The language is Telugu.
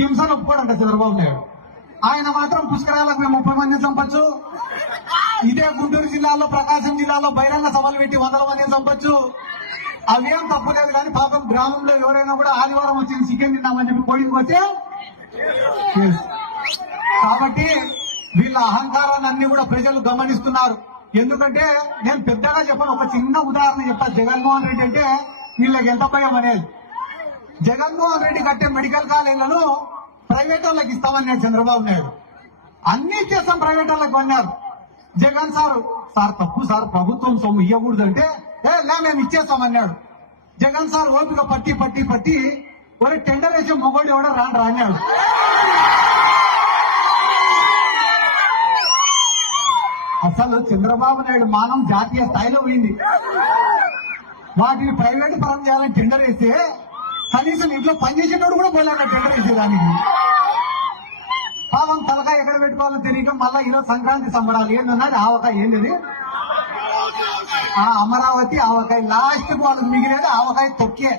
హింసను ఒప్పుకోడంట చంద్రబాబు నాయుడు. ఆయన మాత్రం పుష్కరాలకు మేము 30 మందిని చంపొచ్చు, ఇదే గుంటూరు జిల్లాలో ప్రకాశం జిల్లాలో బహిరంగ సభలు పెట్టి 100 మందిని చంపొచ్చు, అవేం తప్పులేదు. కానీ పాపం గ్రామంలో ఎవరైనా కూడా ఆదివారం వచ్చి చికెన్ తిన్నామని చెప్పి కోడికి వస్తే, కాబట్టి వీళ్ళ అహంకారాన్ని అన్ని కూడా ప్రజలు గమనిస్తున్నారు. ఎందుకంటే నేను పెద్దగా చెప్పను, ఒక చిన్న ఉదాహరణ చెప్తా. జగన్మోహన్ రెడ్డి అంటే వీళ్ళకి ఎంత భయం అనేది. జగన్మోహన్ రెడ్డి కట్టే మెడికల్ కాలేజీలను ప్రైవేట్ వాళ్ళకి ఇస్తామన్నాడు చంద్రబాబు నాయుడు. అన్ని చేస్తాం ప్రైవేట్ వాళ్ళకి అన్నారు. జగన్ సార్ తప్పు సార్, ప్రభుత్వం సొమ్ము ఇవ్వకూడదు అంటే మేము ఇచ్చేస్తామన్నాడు. జగన్ సార్ ఓపిక పట్టి ఒక టెండర్ వేసే మొగోడు ఎవడో రాన్నాడు. అసలు చంద్రబాబు నాయుడు మానం జాతీయ స్థాయిలో పోయింది. వాటిని ప్రైవేట్ పరం చేయాలని టెండర్ వేస్తే కనీసం ఇంట్లో పనిచేసేటోడు కూడా పోలేక టెండర్ వేసేదానికి. పాపం తలకాయ ఎక్కడ పెట్టుకోవాలో తెలియక మళ్ళా ఈరోజు సంక్రాంతి సంబరాలు ఏంటన్నాడు. ఆవకాయ ఏంటది, అమరావతి ఆవకాయ, లాస్ట్ వాళ్ళకి మిగిలేదు ఆవకాయ తొక్కే.